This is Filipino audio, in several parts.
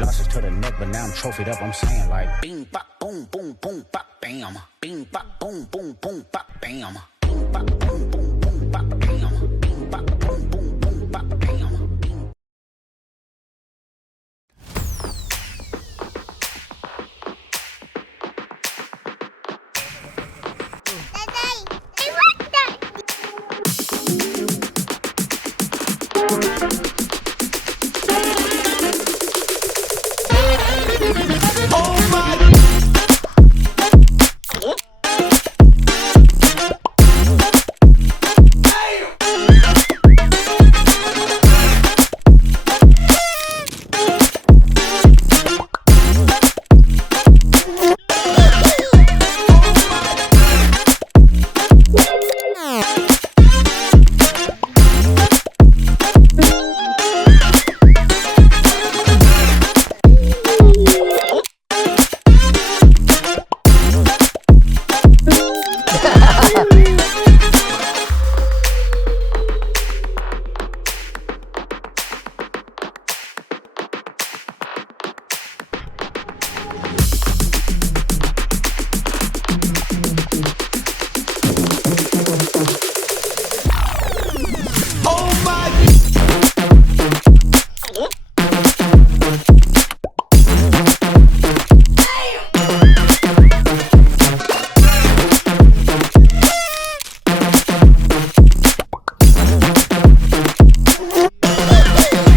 Lost it to the neck, but now I'm trophied up. I'm saying like, bing, bop, boom, boom, boom, bop, bam. Bing, bop, boom, boom, boom, bop, bam. Bing, bop, boom, boom, boom, bop, bam. Bing, bop, boom, boom, boom, bop, bam. Bing. I want that.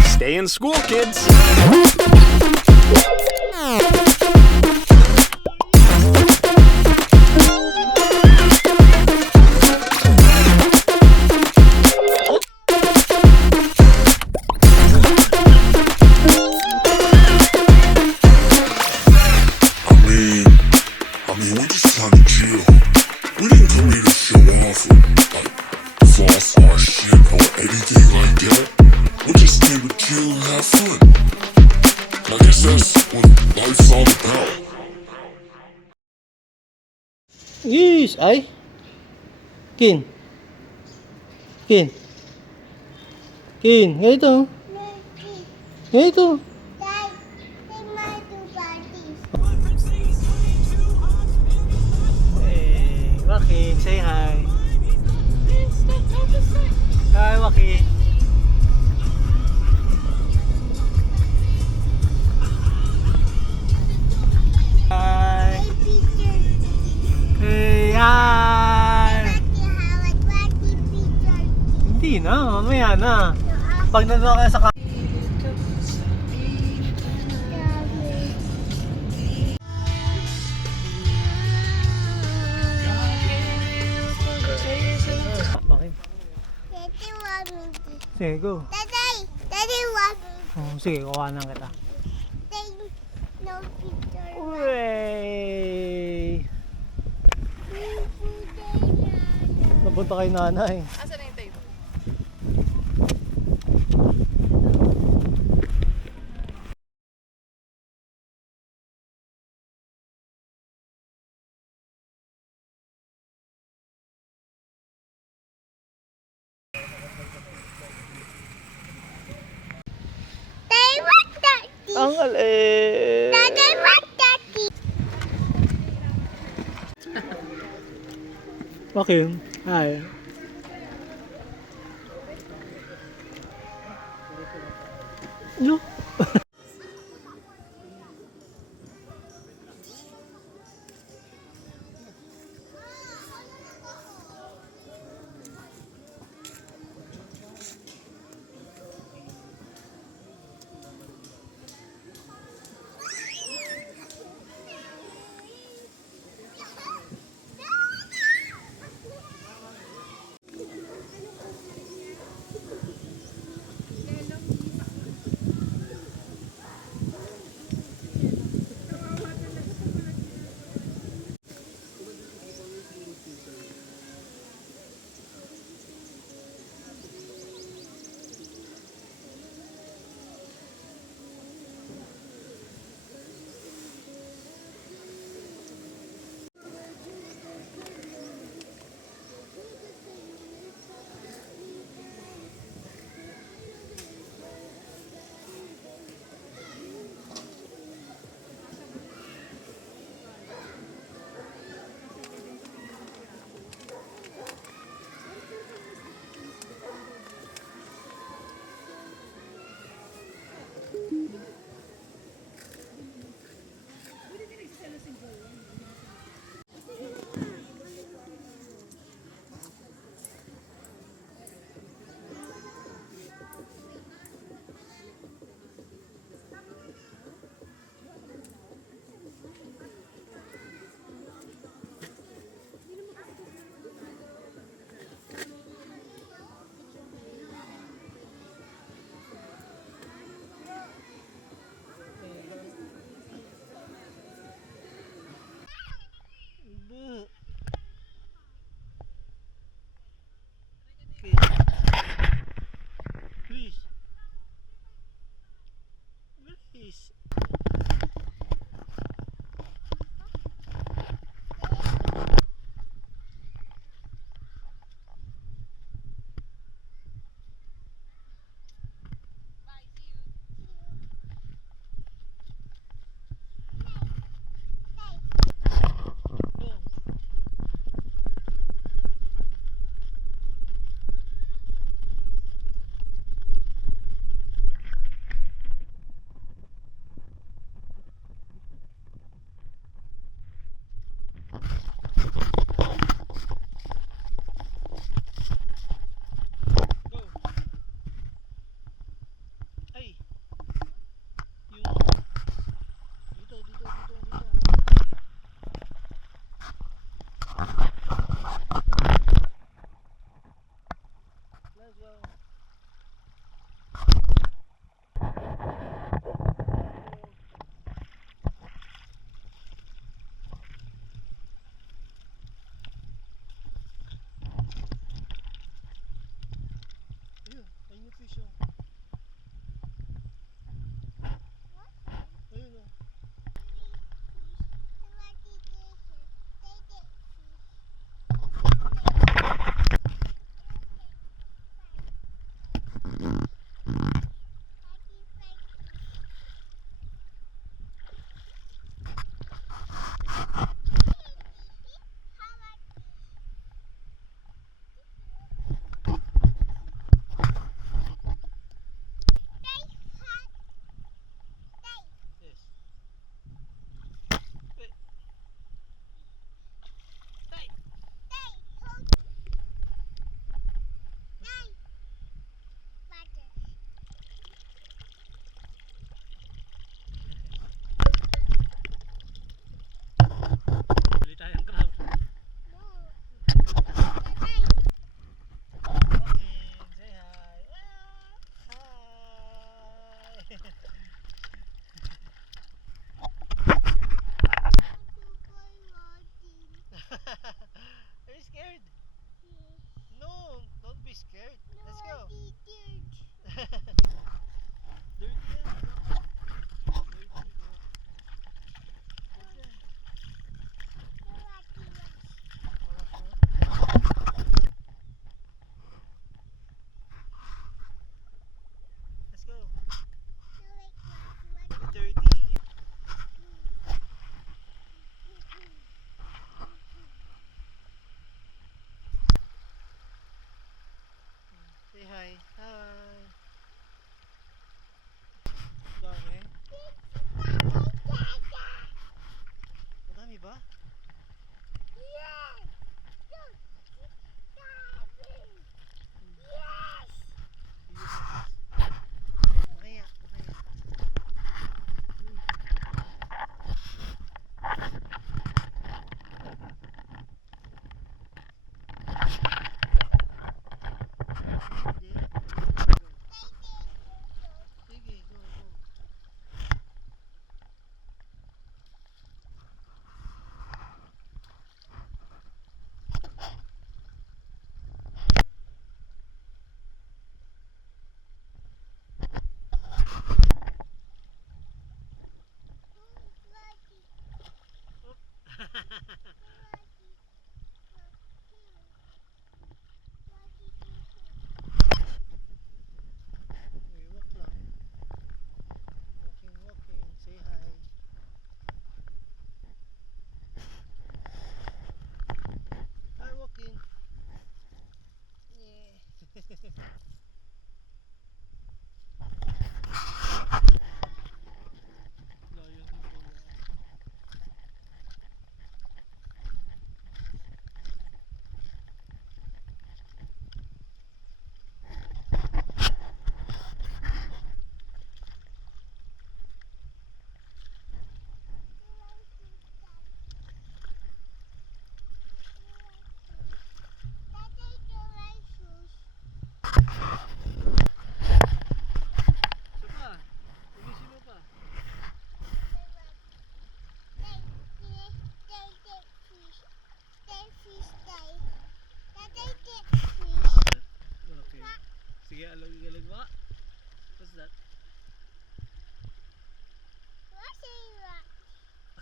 Stay in school, kids. We just trying to chill. We didn't come here to show off or like floss our shit or anything like that. We just came to chill and have fun. And I guess that's what life's all about. Yes, ay. Kin. Kin. Kin, ganito. Ganito. Dad, say my two parties. Hey, Joaquin, say hi. Hi, Joaquin. Hi. Hey, picture. Hey, hi. Party, have a party picture. Hindi na, mamaya na. Pag nandun ka sa Okay. Daddy want me to. Sige, go. Daddy want me Oh, sige, kuhanan kita. to take no picture. Hooray! Napunta kay nanay. Asan na yung tape? Daddy want daddy. Ang galing! Daddy want daddy. Okay, hi. No?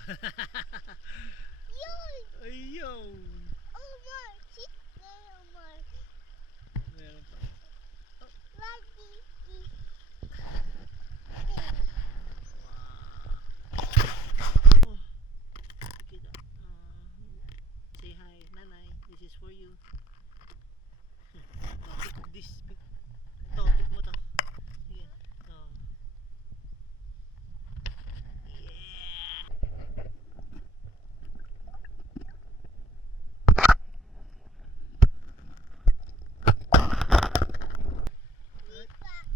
Yun! Ayun. Omar! Sit there, Omar. Meron pa. Lagi is Oh. Kita. Say hi, nanay. This is for you. Pick this. Pick mo to. Sige. Oh.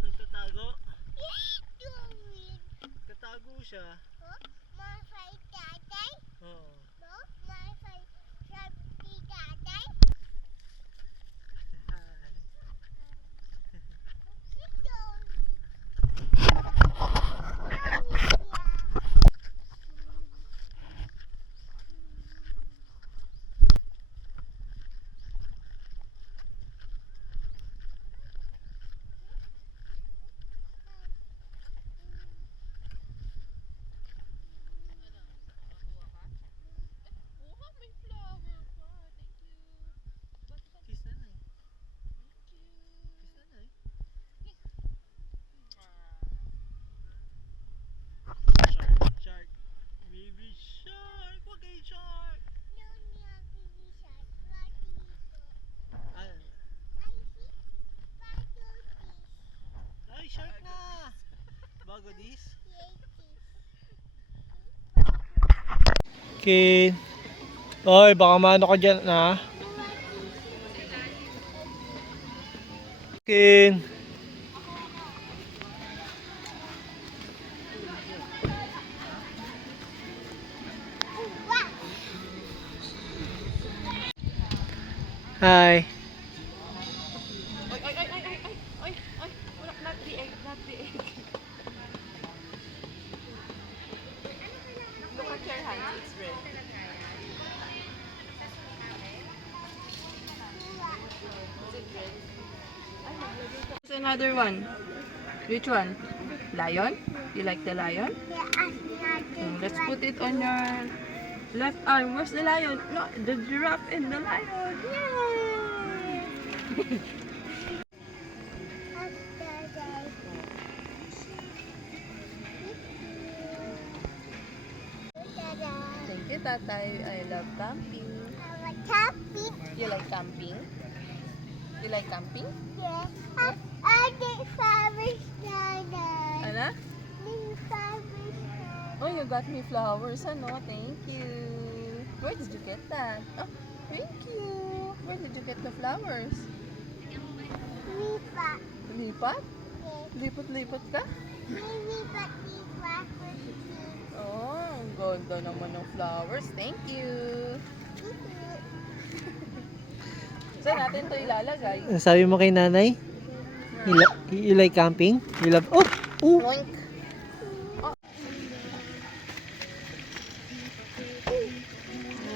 Nagtatago. doing. Tatago siya. Oh, my fight tatay. Oo. No, my fight sabi tatay. Sit down. Kiss nanay. Kiss nanay. Shark. Baby shark. Huwag kayo shark. No, niya pinisat. Lagi ito. Ah, I see paddle ay, shark na. Bago this. Kin. Oy, baka maano ka dyan na. Kin. Hi. Not the egg. Look at your hands, it's red. Is it red? There's another one. Which one? Lion? You like the lion? Let's put it on your left arm. Where's the lion? No, the giraffe and the lion. Yay! Thank you, Tatay. I love camping. You like camping? You like camping? Ano? Oh, you got me flowers, ano? Thank you. Where did you get that? Oh, thank you. Where did you get the flowers? Lipat? Lipot-lipot ka? Oh, ang ganda naman ng flowers. Thank you. Saan natin ito ilalagay? Sabi mo kay nanay? You like camping? You love... Oh! Oh! Oink.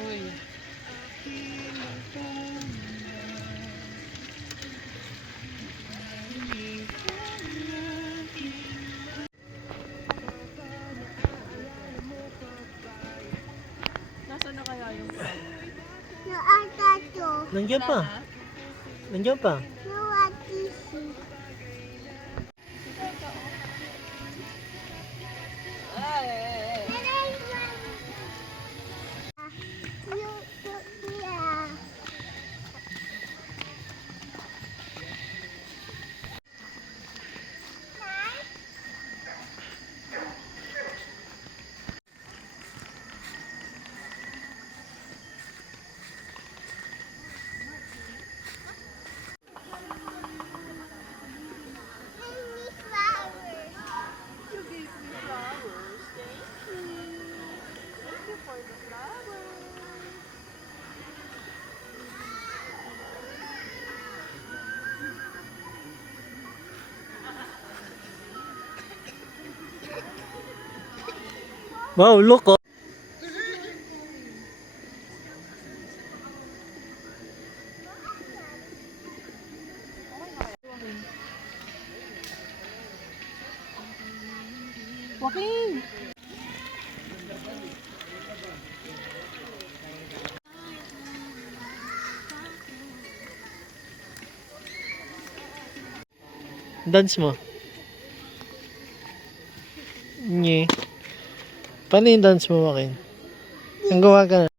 Uy. Nasaan na kaya yung Nandiyan pa. Nandiyan pa. You gave me flowers. Thank you. Thank you for the flowers. Wow, look oh. Joaquin! Dance mo. Nye. Paano yung dance mo, Joaquin? Ang gawa ka na.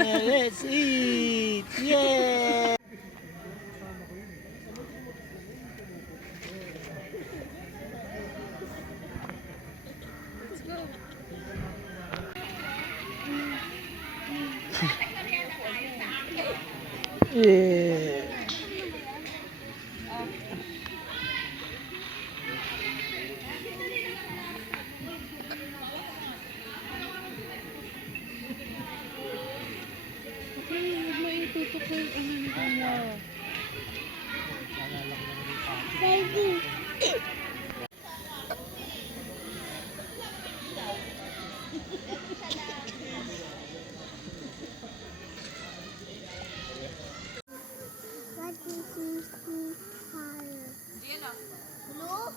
Let's eat! Yeah! Yeah! Baby. What is this color? Blue?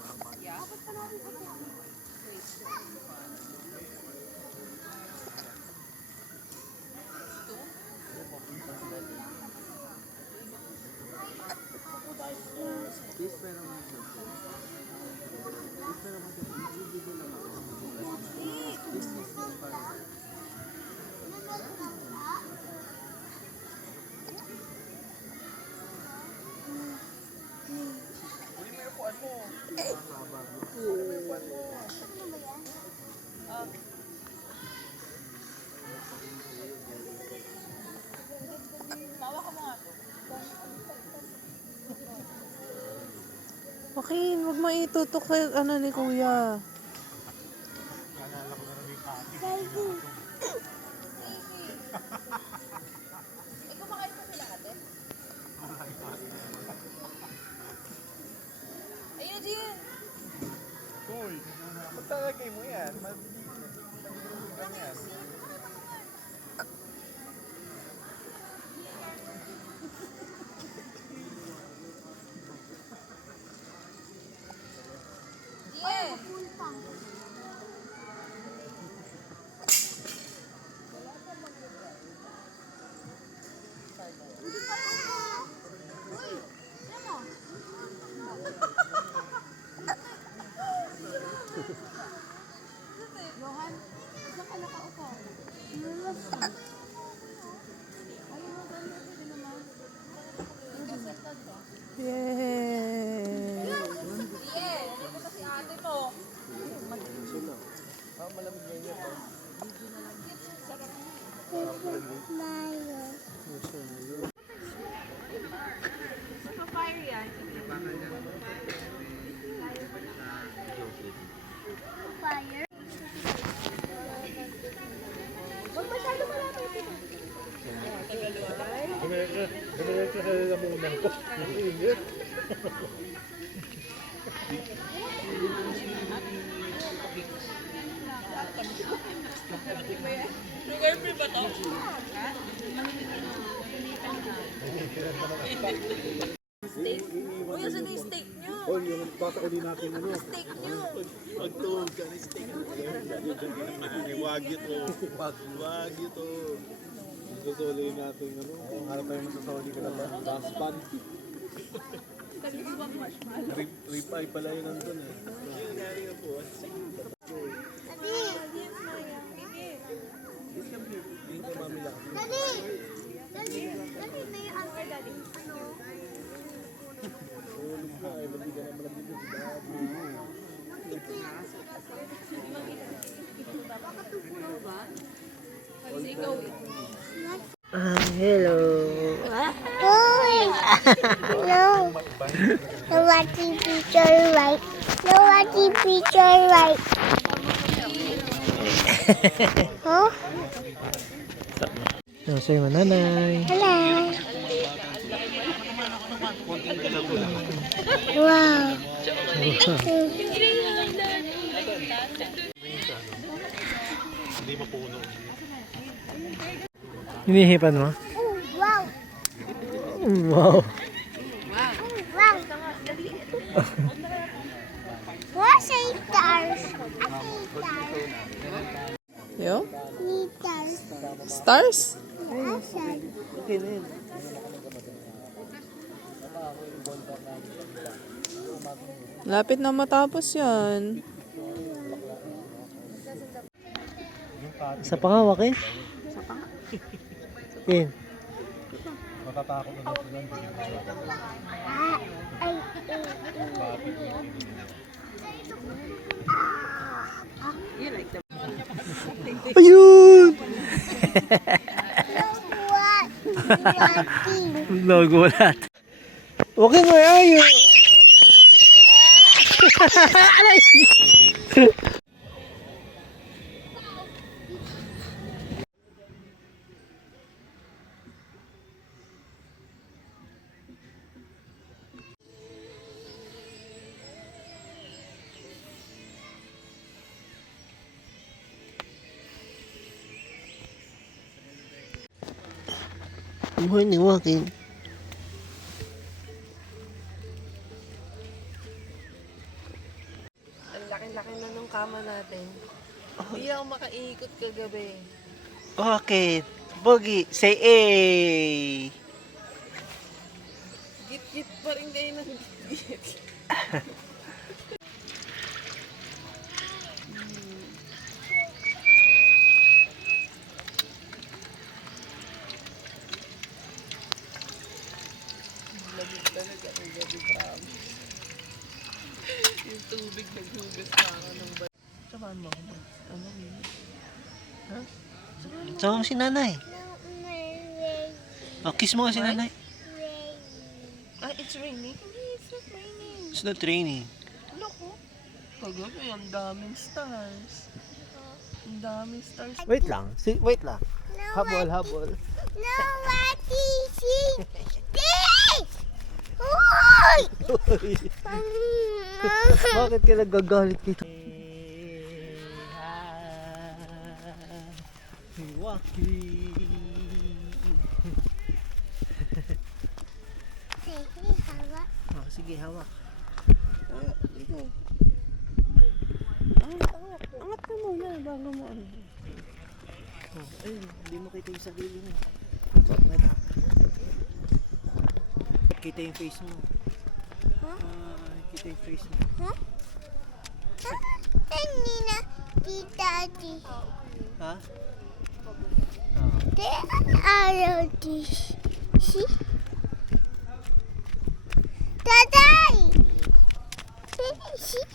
Joaquin, huwag maitutok sa ano ni Kuya. Yay! Fire. Huwag masyado malapit. Kuya, saan yung steak nyo? Oh, yung papauli natin ano. Steak nyo! Pagtuhog ka na steak. Wagyu to. Wagyu to. Susuli natin ano. Kung harap tayo masasoli ka na ba? Last pan. Rip-eye pala yun nandun eh. Yung galing na po. Hindi ko mami lang. Dali! Dali! Dali! May ano? Ano? Tulog ka eh. Ba't di ka naman nandito si Daddy? Hello. Hoy! No! No watching picture right. No watching picture right. Huh? Sa'yo mo, nanay. Hello. Wow. Hinihipan mo? Oh, wow. Wow. Wow. What's a stars? I say stars. Yo? Need stars. Stars? I said. Lapit na matapos yan. Sa pangawak eh. Sa panga. Ken. Matatakot na daw sila. You like the... Ayun! What? Walking. Nagulat. Okay, where are you? Good morning, walking. Ang laki-laki na nung kama natin. Hindi ako makaikot kagabi. Okay, Bogi, say A. Git-git pa rin kayo ng git-git. Lagit talaga ng gabi, promise. Yung tubig naghugas pa ako ng ba... Samahan mo ako ba? Ano yun? Ha? Sama mo si nanay. No, my Oh, kiss mo nga si What? nanay. Ah, it's raining? Hindi, it's not raining. It's not raining. Loko. Kagabi, ang daming stars. Ang daming stars. Wait lang. Wait lang. No, Habol, habol. no, what is it? This! Hoy! Bakit ka nagagalit dito? Milwaukee. Sige, hawak. Oh, sige, hawak. Dito. Angat ka muna bago mo ano. Oh, ayun, hindi mo kita yung sarili mo. Kita yung face mo. Kita yung face mo. Hindi na kita di. Ha? They are this. See? Tatay! See?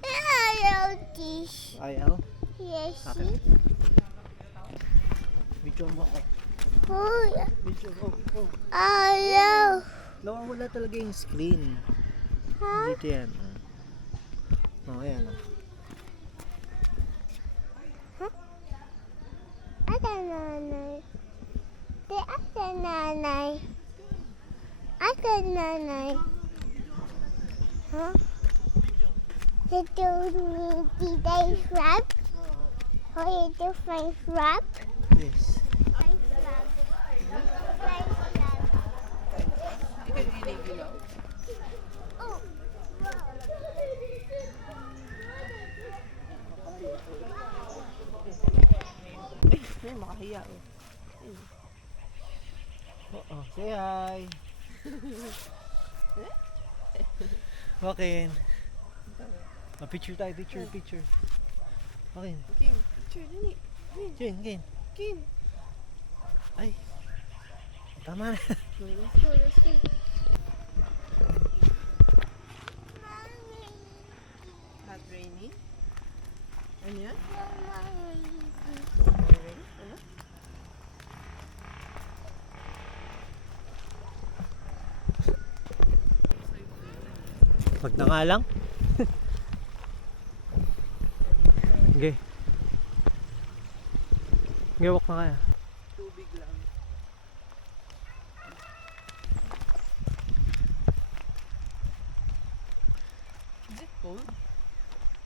They are this. Ayaw? Yes, Okay. see? Video mo ako. Oh, Video mo. Oh. ayaw. Nawawala talaga yung screen. Ha? Dito yan. Oh, ayan. Ada nanay. Di ada nanay. Ada nanay. Huh? Ito ni Titay Frap. Oh, ito French Frap. Yes. French Frap. French Frap. Ikaw ginigilaw. Oh, Ay, makahiya eh. Oh, say hi. Okay. Picture tayo, picture. Okay. Kim, picture dali. Ken. Kim. Ay. Tama na. Let's go, let's go. Hot rainy? Ano yan? Rain? Ano? Pag na nga lang. Okay. Okay, walk na kaya. Tubig lang. Is it cold?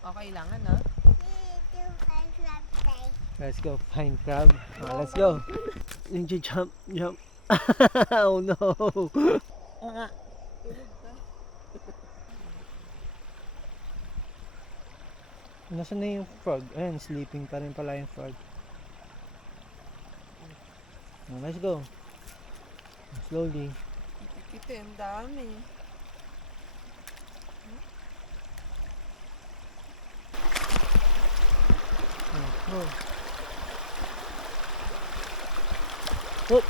Okay lang, ano? ito French Frap tayo. Let's go find crab. Let's go. Jump. Oh no. Nasaan na yung frog? Ayan, sleeping pa rin pala yung frog. Let's go. Slowly. Kita, ang dami. Oh. Oh.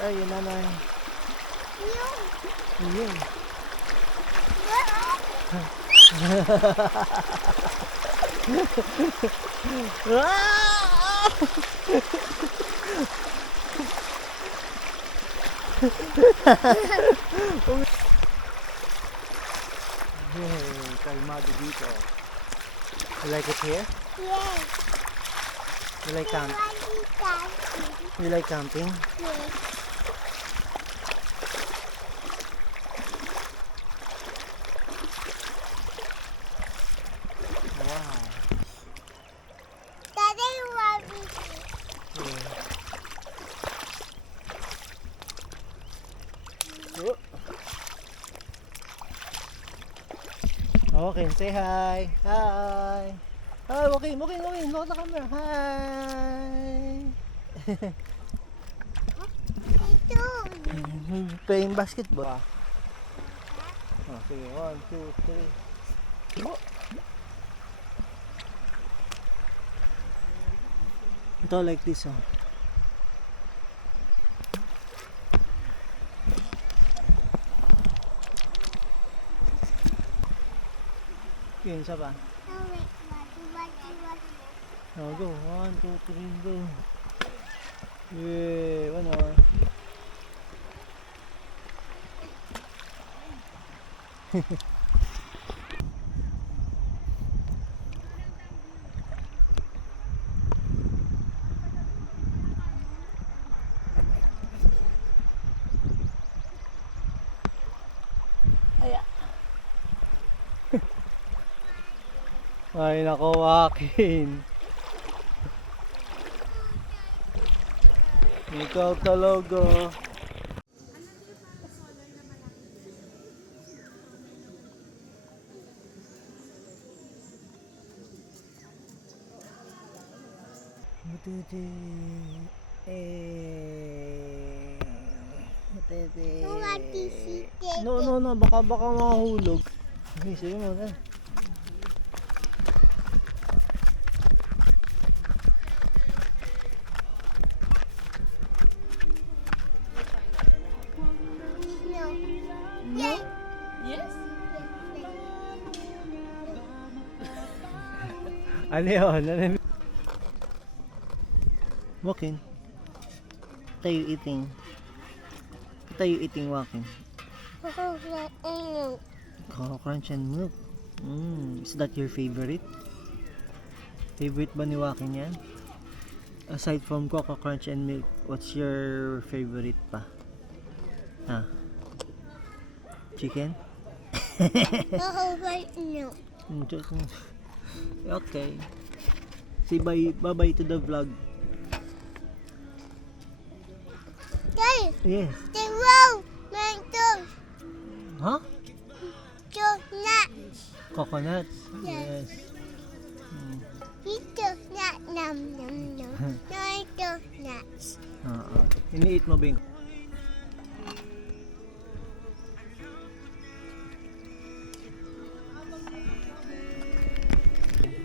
Ay, yun nanay. Ayun. Hey, kalmado dito. You like it here? Yes. You like camp? Yes. You like camping? Yes. Wow. Daddy, what we Oh. Okay, say hi. Hi. Hi, Joaquin. Look at the camera. Hi. do? Playing basketball. Oh, sige. 1, 2, 3. Oh. Ito like this, oh. Yun, isa pa. Oh, wait, what? Oh, go. 1, 2, 3, go. Yeah, one more. Aya. Ay, nako, Joaquin. Ikaw talaga. Matete. Matete. No, baka mahulog. Okay, sige mo na. No. Yes? Ano yun? Walking. What are you eating? What are you eating, Walking? Coco Crunch and milk. Is that your favorite? Favorite ba ni Walking yan? Aside from Coco Crunch and milk, what's your favorite pa? Ah. Chicken? No. Okay. Say bye to the vlog. Daddy, Yes. the road went to Huh? nuts. Coconuts? Yes. Yes. Eat the nut, nom. No, eat the nuts. Ini-eat mo ba yung...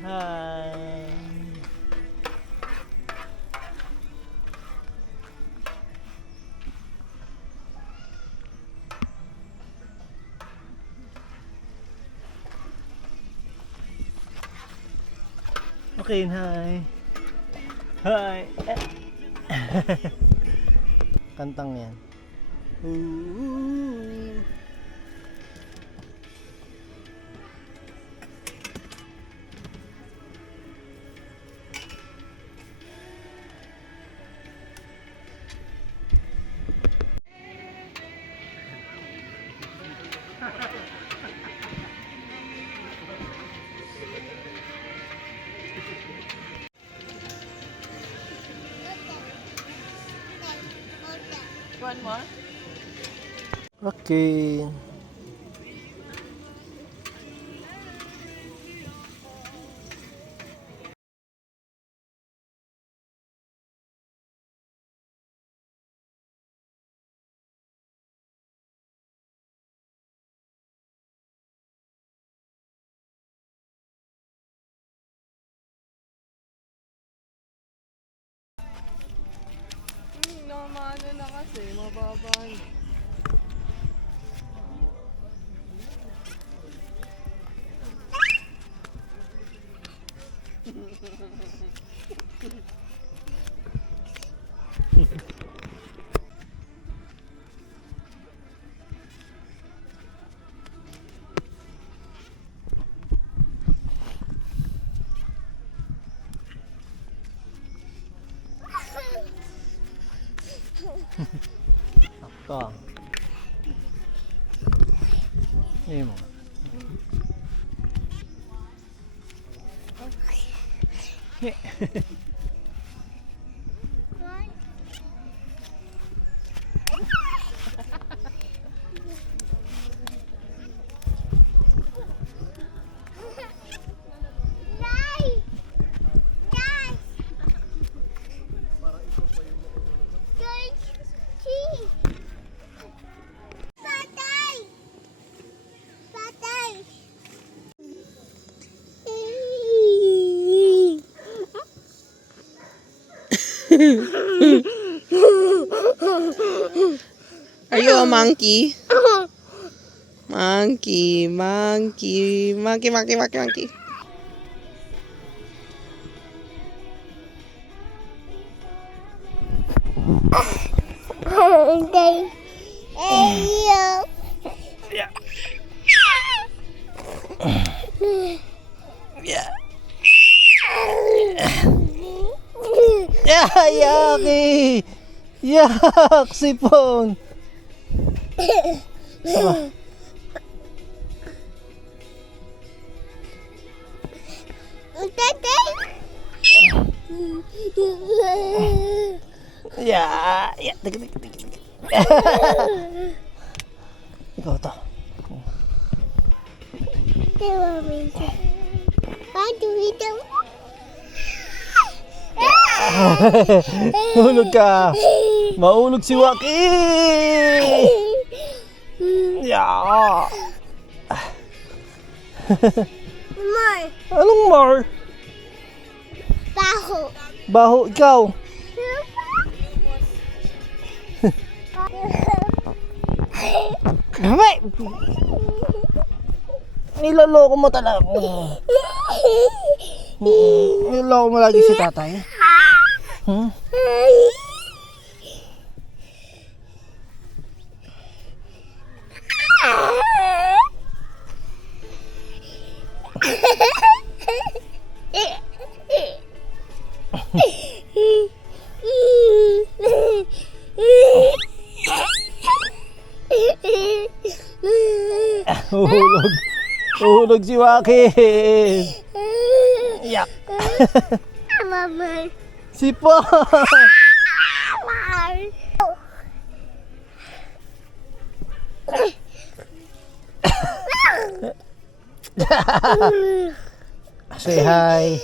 Hi! Okay, hi! Hi! Kantang yan. Ooh. One more? Okay. maano na kasi, mababa na. Sakto. Ayun mo. Are you a monkey? Monkey, monkey, monkey, monkey, monkey, monkey. Yaki! Yak! Sipon! Ya! Ya! Tingin. Ikaw to. Hulog ka! Maulog si Waki! Ya! More. Anong more? Baho. Baho ikaw! Kamay! Niloloko mo talaga. Niloloko mo lagi si tatay. Hmm? Uhulog. Uhulog si Joaquin. Yak. Mama. Sipo. Say hi.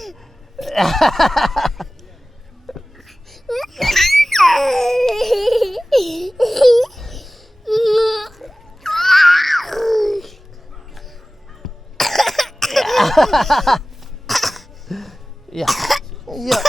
Yeah. Yeah.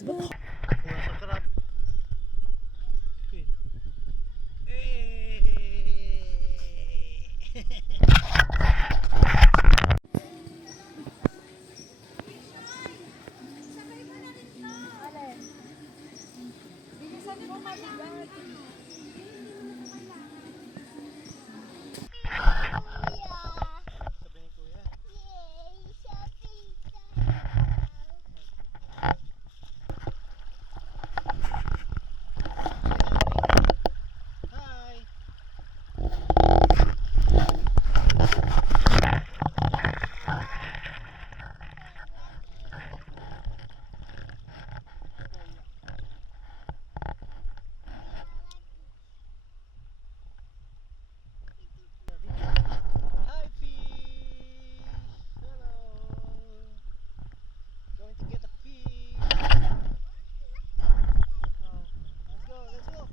Let's go. Wala sa crab. Okay. Hey. Sabi ni Kuya. Yay, shopping tayo. Hi. Hi fish. Hello. Going to get a fish. Oh, let's go. Let's go.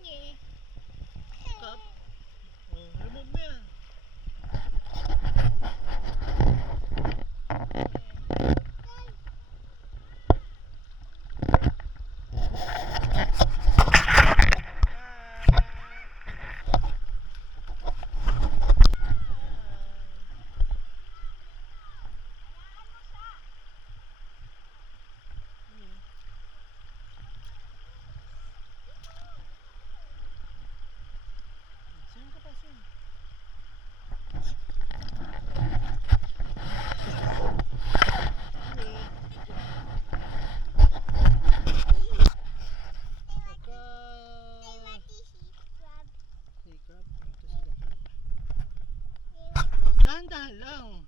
Yeah. Cup. Oh, remove mo yan. Swim ka pa, swim. Hey, crab. Ito sila, crab. Dahan-dahan lang.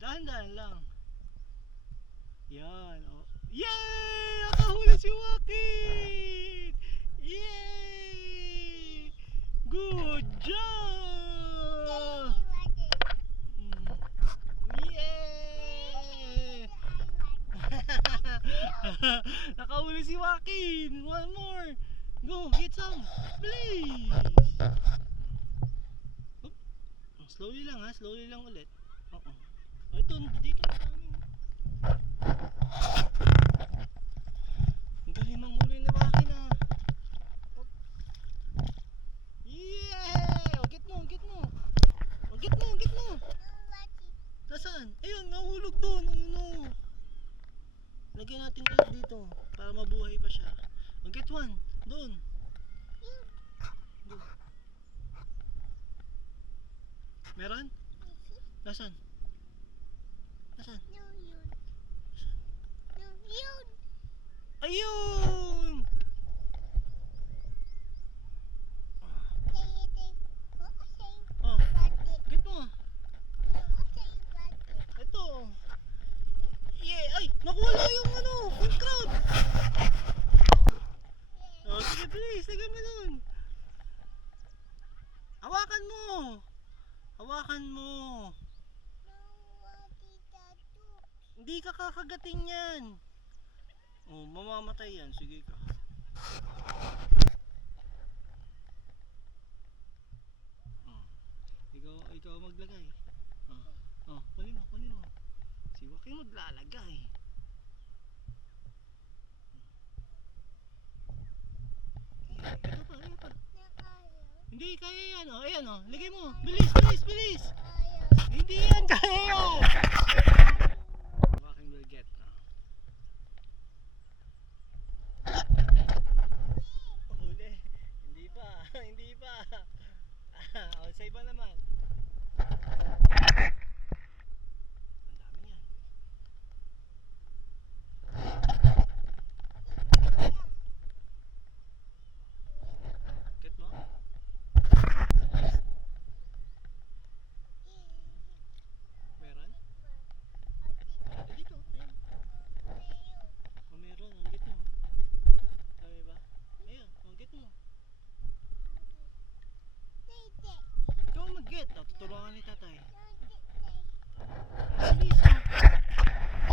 Dahan-dahan lang. Yan. Oh. Yay! Nakahuli si Joaquin! Yay! Good job! Mm. Yay! Nakahuli si Joaquin! One more! Go, get some! Please! Oop. Slowly lang ha, slowly lang ulit. Oo. Ito, dito na kami. Ang galing manghuli na Joaquin ha. Oop. Yay! O, get mo, get mo! O, get mo, get mo! Nasaan? Ayun, nahulog doon. Uno. Lagyan natin ulit dito para mabuhay pa siya. O, get one. Doon. Doon. Meron? Nasaan? Nasaan? Ayun! Oh, get mo. Ito. Yeah, ay, nakuha yung ano, yung crab. Oh, sige please, lagyan mo dun. Hawakan mo. Hawakan mo. Hindi ka kakagating yan. Oh, mamamatay yan. Sige ka. Oh. Ikaw maglagay. Oh, kunin mo, kunin mo. Si Joaquin maglalagay. Ito pa, ito pa. Hindi kaya yan, oh. Ayan, oh. Lagay mo. Bilis, bilis, bilis. Hindi yan kaya yan. Joaquin will get. Huli. Hindi pa, hindi pa. O, sa iba naman. Ang dami yan. Get mo? Hawakan ni tatay. Don't Bilis ah.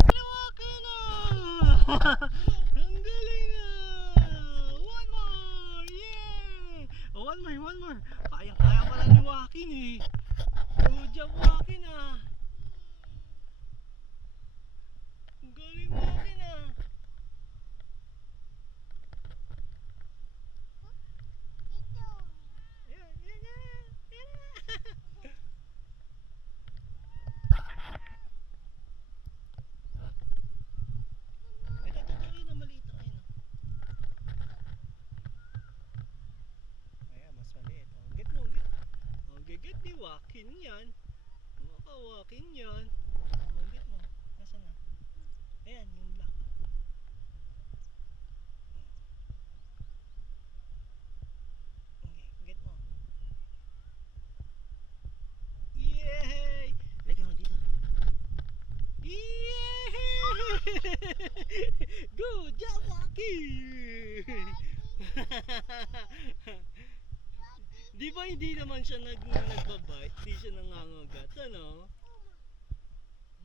Hinawakan na! Ang galing ah! One more! Yeah! Oh, one more. Kayang-kaya pala ni Joaquin eh. Good job, Joaquin ah. Ang galing, Joaquin ah. Ito. Yan, yan, yan. Yan. Ito, totoo yun na maliit na kayo. Ayan, mas maliit. Oh, get mo, get. Oh, get ni Joaquin yan. Mga Joaquin yan. Oh, get mo. Nasaan na? Ayan, yung black. Okay, get mo. Yay! Lagyan mo dito. Yay! Good job, Joaquin! Di ba hindi naman siya nagbabite? Hindi siya nangangagat, ano?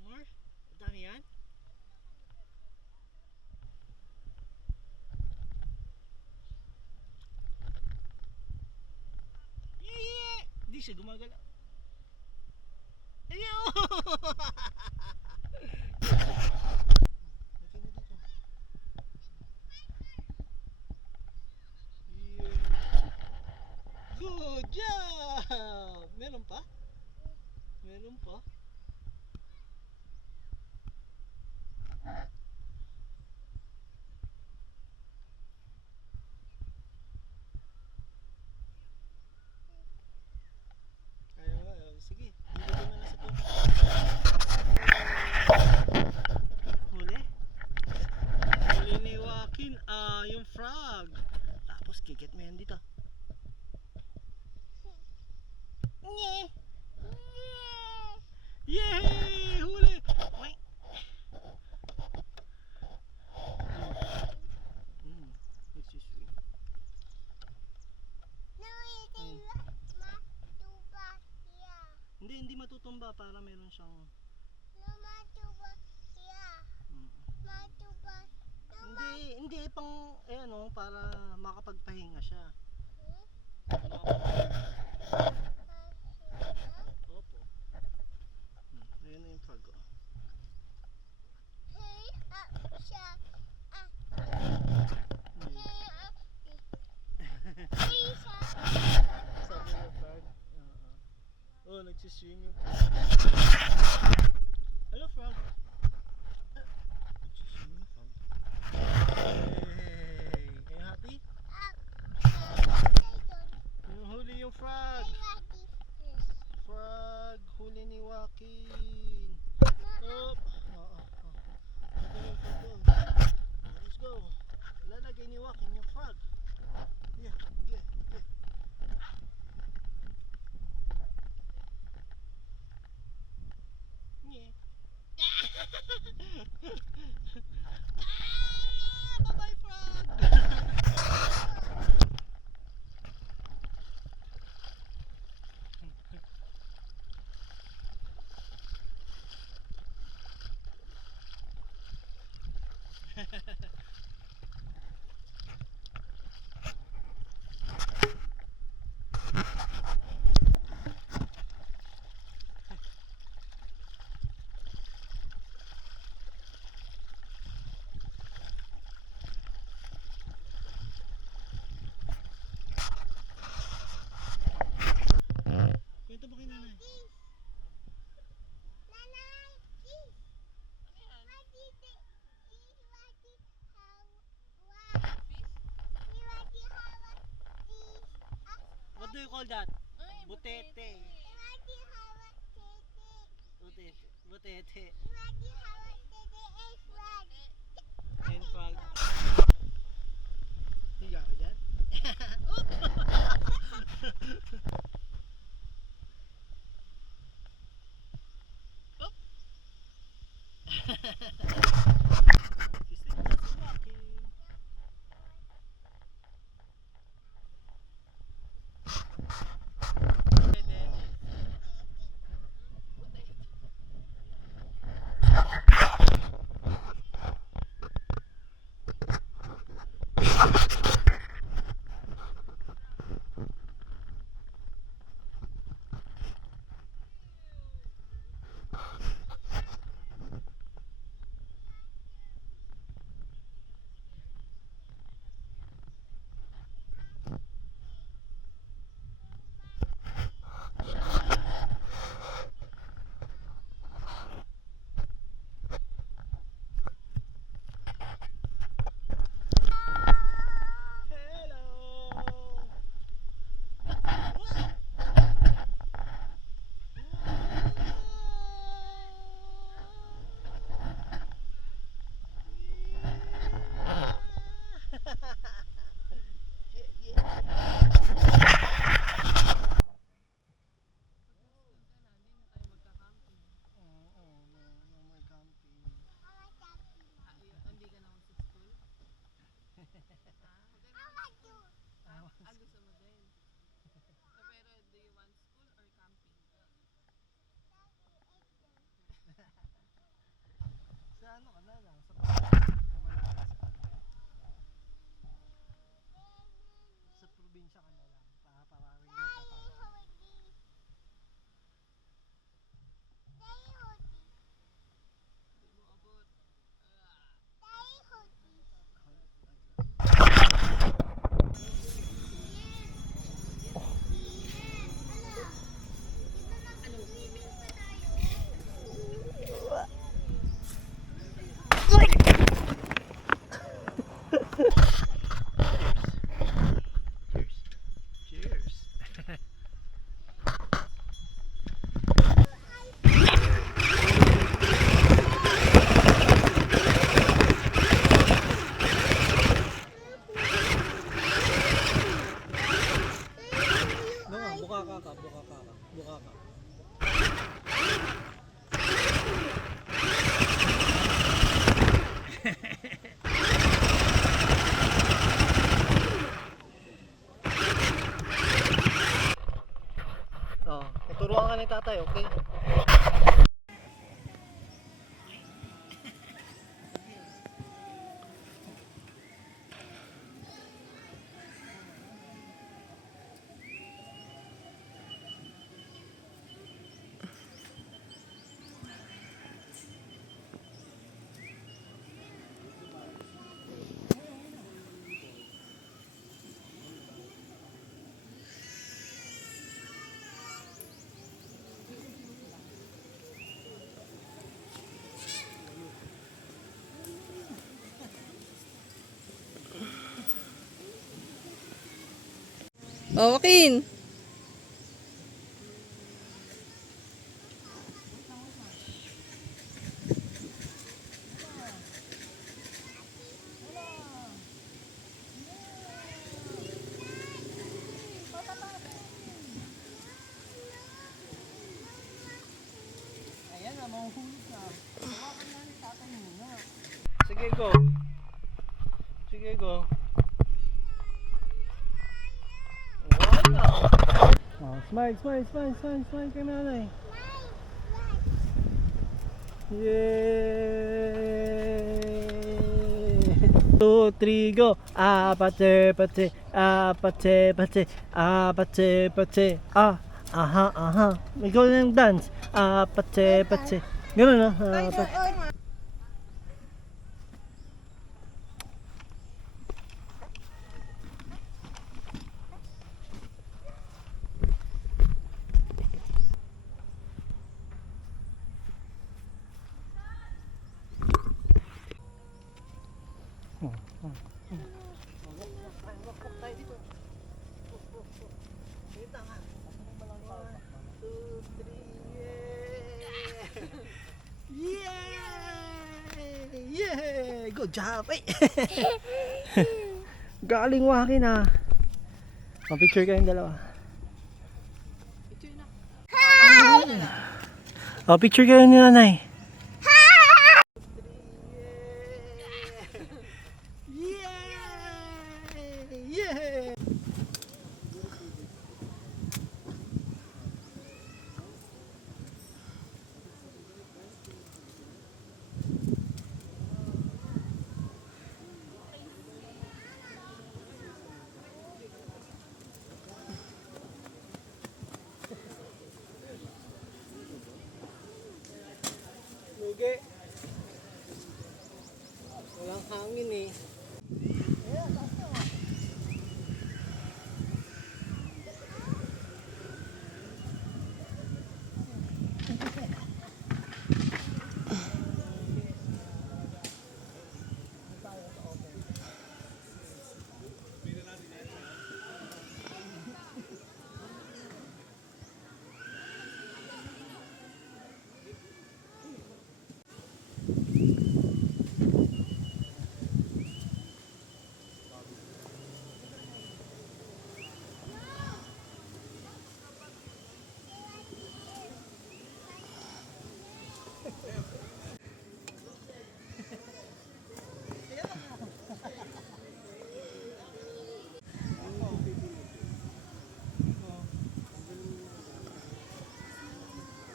More? Dami yan? Yeah! Di siya gumagala. Ayun! Lagyan mo dito. Yeah. Good job! Meron pa? Meron pa? Sige, ilagay mo na sa tubig. Huli? Huli ni Joaquin, yung frog. Tapos kikit mo yan dito. Nye! Yay! Huli! Wait! Nagsiswing. No, hindi matuba siya. Hindi matutumba para meron siyang... No, matuba siya. Matuba. Hindi pang, para makapagpahinga siya. Opo. Ayan na yung frog ko. Hey, siya. Hey, siya. Sabi ng frog. Oh, nagsiswim yung hello, frog. Nagsiswim yung frog. Hey! Are you happy? Yung huli yung frog. Frog, huli ni Joaquin. Up. Lagay yung frog doon. Let's go. Lalagay ni Joaquin yung frog. Yeah. Yeah. Bye-bye, frog! Kwento mo kay nanay. What do you call that? Butete. Butete. And frog. Higa ka dyan? Oop! Sister, that's walking. Turuan ka ni tatay, okay? Oh, Kin. Sige, go. Sige, go. Wala. Oh, smile, smile, smile, smile, smile kay nanay. Yay! 2, 3, go! Apate, pate, apate, pate, apate, pate, aha, aha. Ikaw na yung dance. Apate, pate. Ganun na. Apate. Yeah! Good job! Ay! Galing wakin ha! Picture kayong dalawa. Picture kayo ni nanay. Yeah! Lugi. Walang hangin eh.